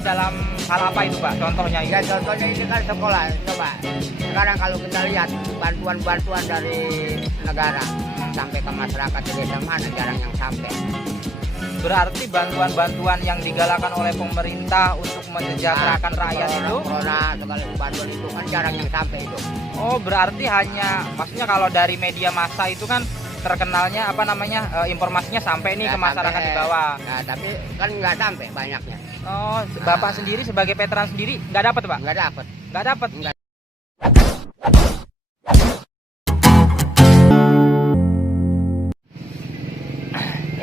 dalam hal apa itu Pak? Contohnya Ya itu? contohnya ini kan sekolah, coba. Sekarang kalau kita lihat bantuan-bantuan dari negara sampai ke masyarakat di desa mana jarang yang sampai. Berarti bantuan-bantuan yang digalakan oleh pemerintah untuk mensejahterakan rakyat itu? Corona segala bantuan itu kan jarang yang sampai itu. Oh, berarti hanya, maksudnya kalau dari media massa itu kan terkenalnya apa namanya, informasinya sampai nih Ya, ke masyarakat di bawah. Nah, tapi kan nggak sampai banyaknya. Oh, Bapak sendiri sebagai veteran sendiri nggak dapat Pak? Nggak dapat. Nggak dapat. Nggak.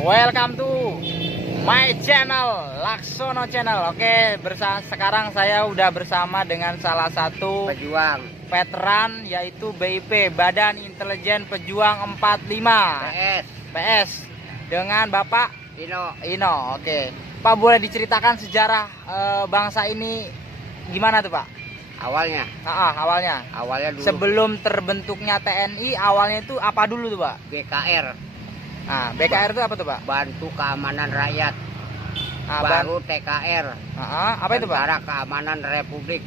Welcome to my channel, Laksono Channel. Oke, sekarang saya udah bersama dengan salah satu Pejuang veteran yaitu BIP, Badan Intelijen Pejuang 45 PS dengan Bapak Ino. Oke, Pak, boleh diceritakan sejarah bangsa ini gimana tuh Pak? awalnya. Awalnya dulu Sebelum terbentuknya TNI, awalnya itu apa dulu tuh Pak? BKR, Nah, BKR itu apa tuh Pak? Bantu Keamanan Rakyat. Nah, Baru TKR, apa itu Pak? Tentara Keamanan Republik.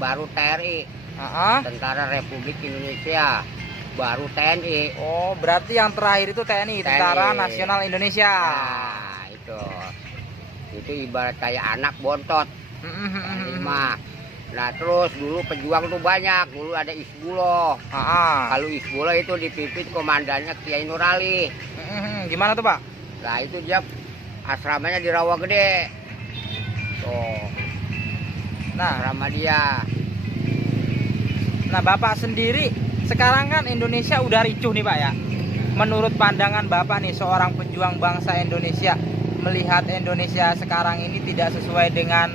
Baru TRI, Tentara Republik Indonesia. Baru TNI. Oh, berarti yang terakhir itu TNI, Tentara Nasional Indonesia. Nah, itu ibarat kayak anak bontot. Lima. Nah, terus dulu pejuang tuh banyak. Dulu ada Isbuloh. Kalau Isbuloh itu dipimpin komandannya Kiai Nurali. Gimana tuh Pak? Nah, itu dia asramanya di Rawagede. Tuh, Nah, asrama dia. Bapak sendiri sekarang kan Indonesia udah ricuh nih Pak ya. Menurut pandangan Bapak nih, seorang pejuang bangsa Indonesia, melihat Indonesia sekarang ini tidak sesuai dengan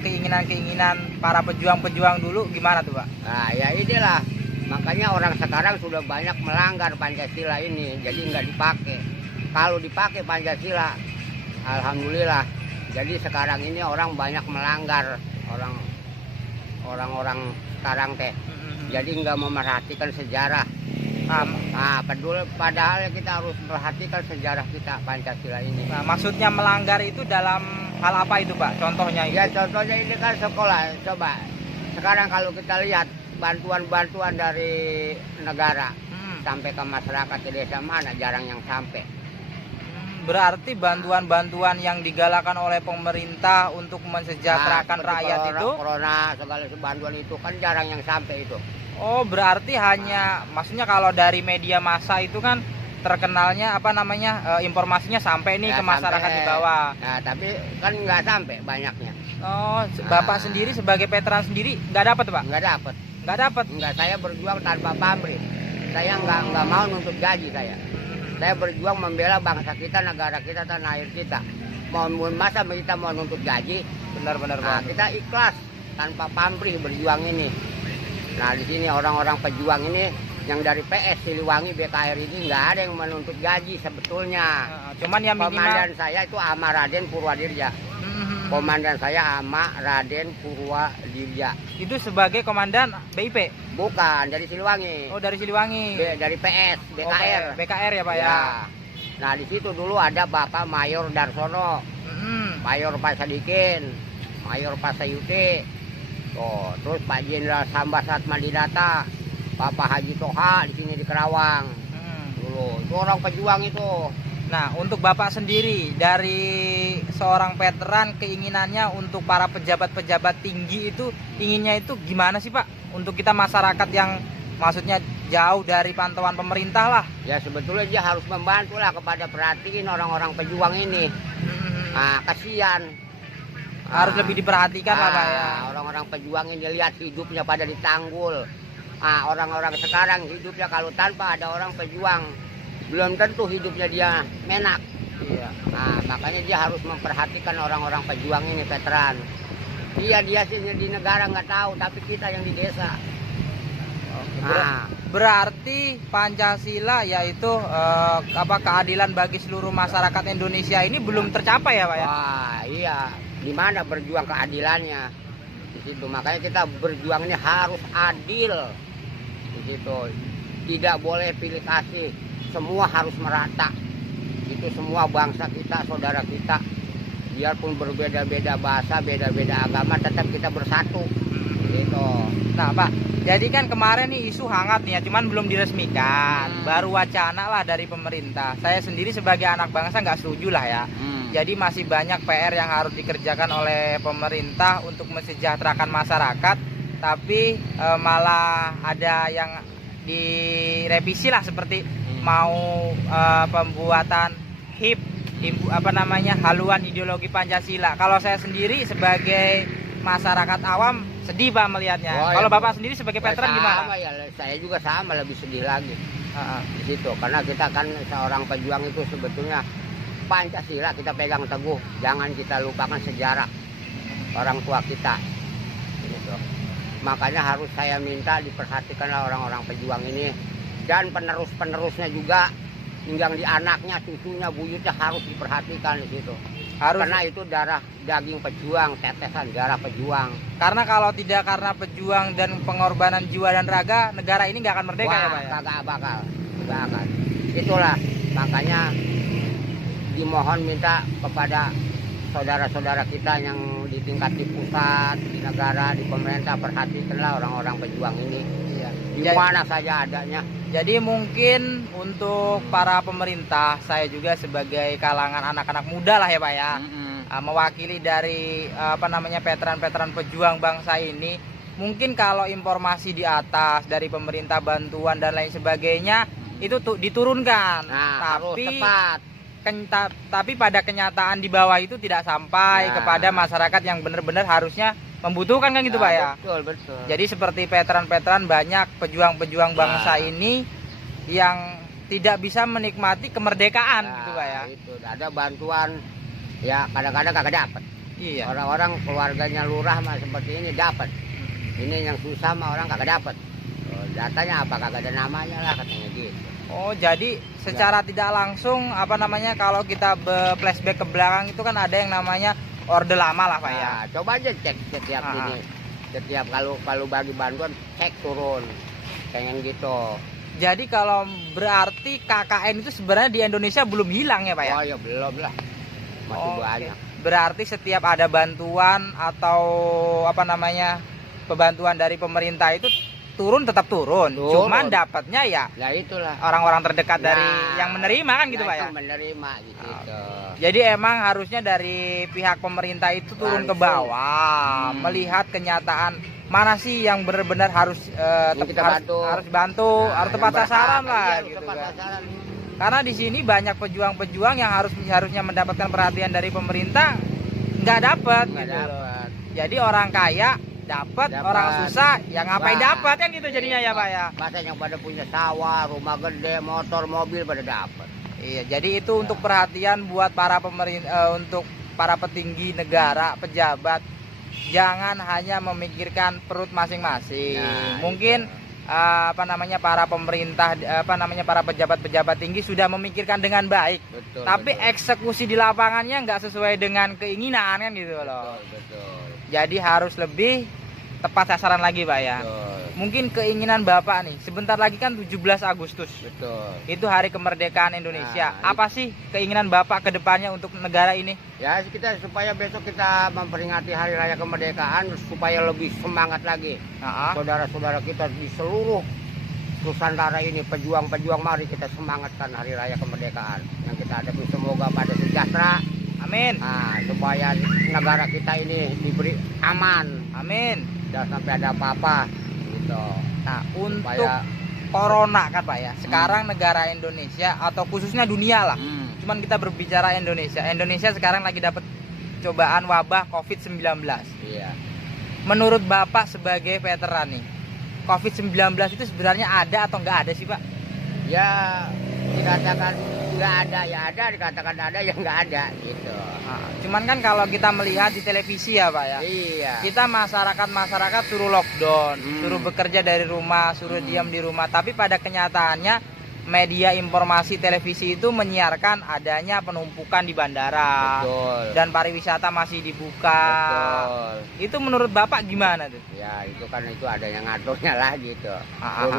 keinginan-keinginan para pejuang-pejuang dulu, gimana tuh Pak? Nah, ya inilah. Makanya orang sekarang sudah banyak melanggar Pancasila ini, jadi nggak dipakai. Kalau dipakai Pancasila, alhamdulillah. Jadi sekarang ini orang banyak melanggar, orang-orang sekarang teh. Jadi nggak memerhatikan sejarah. Padahal kita harus memperhatikan sejarah kita Pancasila ini. Nah, maksudnya melanggar itu dalam hal apa itu Pak? Contohnya itu? Ya contohnya ini kan sekolah, coba. Sekarang kalau kita lihat bantuan-bantuan dari negara sampai ke masyarakat di desa mana jarang yang sampai. Berarti bantuan-bantuan yang digalakan oleh pemerintah untuk mensejahterakan rakyat itu? Corona segala bantuan itu kan jarang yang sampai itu. Oh, berarti hanya, maksudnya kalau dari media massa itu kan terkenalnya apa namanya, informasinya sampai nih Ya, ke masyarakat sampai. di bawah. Nah, tapi kan nggak sampai banyaknya. Oh, Bapak sendiri sebagai veteran sendiri nggak dapat Pak? Nggak dapat. Nggak dapat. Nggak, saya berjuang tanpa pamrih. Saya nggak mau nuntut gaji saya. Saya berjuang membela bangsa kita, negara kita, tanah air kita. Masa kita mau nuntut gaji? Benar-benar Nah, Pak. kita ikhlas tanpa pamrih berjuang ini. Nah, di sini orang-orang pejuang ini yang dari PS Siliwangi BKR ini nggak ada yang menuntut gaji sebetulnya. Cuman yang Komandan minimal. saya itu Ama Raden Purwadirja. Komandan saya Ama Raden Purwadirja. Itu sebagai komandan BIP? Bukan dari Siliwangi. Oh, dari Siliwangi. Dari PS BKR. BKR ya Pak ya? Ya. Nah, di situ dulu ada Bapak Mayor Darsono, Mayor Pasadikin, Mayor Pasayuti. Terus Pak Jenderal Sambas Atmadinata, Bapak Haji Toha di sini di Kerawang. Dulu itu orang pejuang itu. Nah, untuk Bapak sendiri dari seorang veteran, keinginannya untuk para pejabat-pejabat tinggi itu inginnya itu gimana sih Pak? Untuk kita masyarakat yang maksudnya jauh dari pantauan pemerintah lah. Ya sebetulnya dia harus membantu lah kepada perhatiin orang-orang pejuang ini. Nah, kasihan. Harus lebih diperhatikan lah Pak ya. Orang-orang pejuang ini lihat hidupnya pada ditanggul. Orang-orang sekarang hidupnya kalau tanpa ada orang pejuang belum tentu hidupnya dia menak. Iya. Nah, makanya dia harus memperhatikan orang-orang pejuang ini, veteran. Dia sih di negara nggak tahu, tapi kita yang di desa. Berarti Pancasila yaitu keadilan bagi seluruh masyarakat Indonesia ini belum tercapai ya Pak ya? Wah, iya. Di mana berjuang keadilannya? Di situ. Makanya kita berjuang ini harus adil. Di situ. Tidak boleh pilih kasih. Semua harus merata. Itu semua bangsa kita, saudara kita. biarpun berbeda-beda bahasa, beda-beda agama, tetap kita bersatu. Gitu. Nah Pak, jadi kan kemarin nih isu hangat nih ya, cuman belum diresmikan, baru wacana lah dari pemerintah. Saya sendiri sebagai anak bangsa nggak setuju lah ya. Jadi masih banyak PR yang harus dikerjakan oleh pemerintah untuk mensejahterakan masyarakat, tapi malah ada yang direvisi lah, seperti mau pembuatan haluan ideologi Pancasila. Kalau saya sendiri sebagai masyarakat awam sedih Pak melihatnya. Kalau Bapak sendiri sebagai veteran gimana? Ya, saya juga sama, lebih sedih lagi di situ, karena kita kan seorang pejuang itu sebetulnya Pancasila kita pegang teguh, jangan kita lupakan sejarah orang tua kita. Gitu. Makanya harus saya minta diperhatikanlah orang-orang pejuang ini, dan penerus-penerusnya juga, hingga di anaknya, cucunya, buyutnya harus diperhatikan di situ. Karena itu darah daging pejuang, tetesan darah pejuang. Karena kalau tidak karena pejuang dan pengorbanan jiwa dan raga, negara ini nggak akan merdeka. Ya Pak ya? Kagak bakal. Itulah makanya dimohon minta kepada saudara-saudara kita yang di tingkat di pusat, di negara, di pemerintah, perhatikanlah orang-orang pejuang ini. Iya. Di mana saja adanya. Jadi mungkin untuk para pemerintah, saya juga sebagai kalangan anak-anak muda lah ya Pak ya, mewakili dari veteran-veteran pejuang bangsa ini, mungkin kalau informasi di atas dari pemerintah, bantuan dan lain sebagainya itu diturunkan, harus tepat. Tapi pada kenyataan di bawah itu tidak sampai kepada masyarakat yang benar-benar harusnya membutuhkan, kan gitu Pak ya? Betul. Jadi seperti veteran-veteran, banyak pejuang-pejuang bangsa ini yang tidak bisa menikmati kemerdekaan gitu Pak ya? Itu ada bantuan, ya kadang-kadang kagak dapat. Iya. Orang-orang keluarganya lurah mah seperti ini dapat. Ini yang susah mah orang kagak dapat. Datanya apa, kagak ada namanya lah katanya gitu. Oh, jadi secara tidak langsung kalau kita flashback ke belakang itu kan ada yang namanya orde lama lah Pak ya. Coba aja cek setiap ini. Setiap kalau bagi bantuan cek turun. Pengen gitu. Jadi kalau berarti KKN itu sebenarnya di Indonesia belum hilang ya Pak ya? Oh ya belum lah. Masih banyak. Berarti setiap ada bantuan atau pembantuan dari pemerintah itu tetap turun. Cuman dapatnya ya itulah orang-orang terdekat dari yang menerima, kan gitu Pak ya? Menerima gitu. Jadi emang harusnya dari pihak pemerintah itu turun ke bawah, melihat kenyataan mana sih yang benar-benar harus dibantu, harus tepat sasaran lah gitu kan. Karena di sini banyak pejuang-pejuang yang harusnya mendapatkan perhatian dari pemerintah, nggak dapat gitu. Jadi orang kaya dapat, orang susah yang ngapain dapat, kan gitu jadinya ya Pak ya. Masa yang pada punya sawah, rumah gede, motor, mobil pada dapat. Iya, jadi itu untuk perhatian buat para pemerintah, untuk para petinggi negara, pejabat, jangan hanya memikirkan perut masing-masing. Mungkin para pemerintah, para pejabat-pejabat tinggi sudah memikirkan dengan baik. Tapi eksekusi di lapangannya nggak sesuai dengan keinginan, kan gitu loh. Jadi harus lebih tepat sasaran lagi Pak ya. Mungkin keinginan Bapak nih, sebentar lagi kan 17 Agustus. Itu hari kemerdekaan Indonesia. Apa sih keinginan Bapak ke depannya untuk negara ini? Ya kita supaya besok kita memperingati hari raya kemerdekaan supaya lebih semangat lagi. Saudara-saudara kita di seluruh Nusantara ini, pejuang-pejuang, mari kita semangatkan hari raya kemerdekaan yang kita hadapi, semoga pada sejahtera. Amin. Supaya negara kita ini diberi aman. Amin. Jangan sampai ada apa-apa gitu. Nah, untuk corona kan Pak ya, sekarang negara Indonesia atau khususnya dunia lah, cuman kita berbicara Indonesia sekarang lagi dapat cobaan wabah COVID-19. Iya. Menurut Bapak sebagai veteran nih, COVID-19 itu sebenarnya ada atau nggak ada sih Pak? Ya dikatakan nggak ada ya ada, dikatakan ada ya nggak ada gitu. Cuman kan kalau kita melihat di televisi ya Pak ya, kita masyarakat suruh lockdown, suruh bekerja dari rumah, suruh diam di rumah, tapi pada kenyataannya media informasi televisi itu menyiarkan adanya penumpukan di bandara. Betul. Dan pariwisata masih dibuka. Betul. Itu menurut Bapak gimana tuh? Ya itu kan itu ada yang ngaturnya lah gitu. Ah.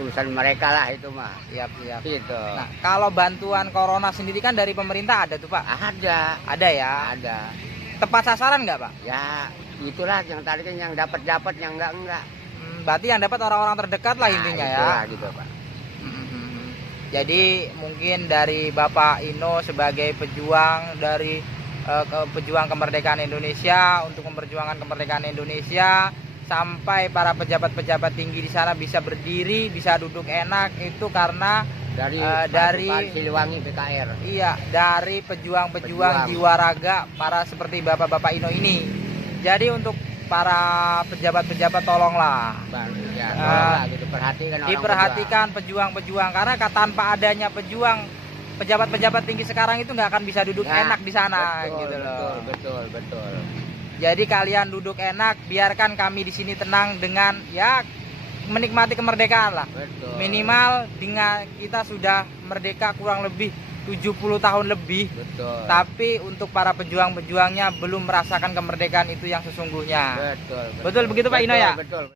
Urusan mereka lah itu mah. Siap. Gitu. Nah, kalau bantuan corona sendiri kan dari pemerintah ada tuh Pak? Ada ya? Ada. Tepat sasaran nggak Pak? Ya itulah yang tadi kan yang dapat yang enggak. Berarti yang dapat orang-orang terdekat lah intinya ya? Itulah, gitu Pak. Jadi mungkin dari Bapak Ino sebagai pejuang dari pejuang kemerdekaan Indonesia untuk memperjuangkan kemerdekaan Indonesia sampai para pejabat-pejabat tinggi di sana bisa berdiri, bisa duduk enak itu karena dari Siliwangi BKR. Iya, dari pejuang-pejuang jiwa raga para seperti Bapak-bapak Ino ini. Jadi untuk para pejabat-pejabat tolonglah Gitu, diperhatikan pejuang-pejuang karena tanpa adanya pejabat-pejabat tinggi sekarang itu nggak akan bisa duduk enak di sana gitu loh. Betul. Jadi kalian duduk enak, biarkan kami di sini tenang dengan ya menikmati kemerdekaan lah. Betul. Minimal dengan kita sudah merdeka kurang lebih 70 tahun lebih. Betul. Tapi untuk para pejuang-pejuangnya belum merasakan kemerdekaan itu yang sesungguhnya. Betul Betul begitu Pak Ino ya? Betul.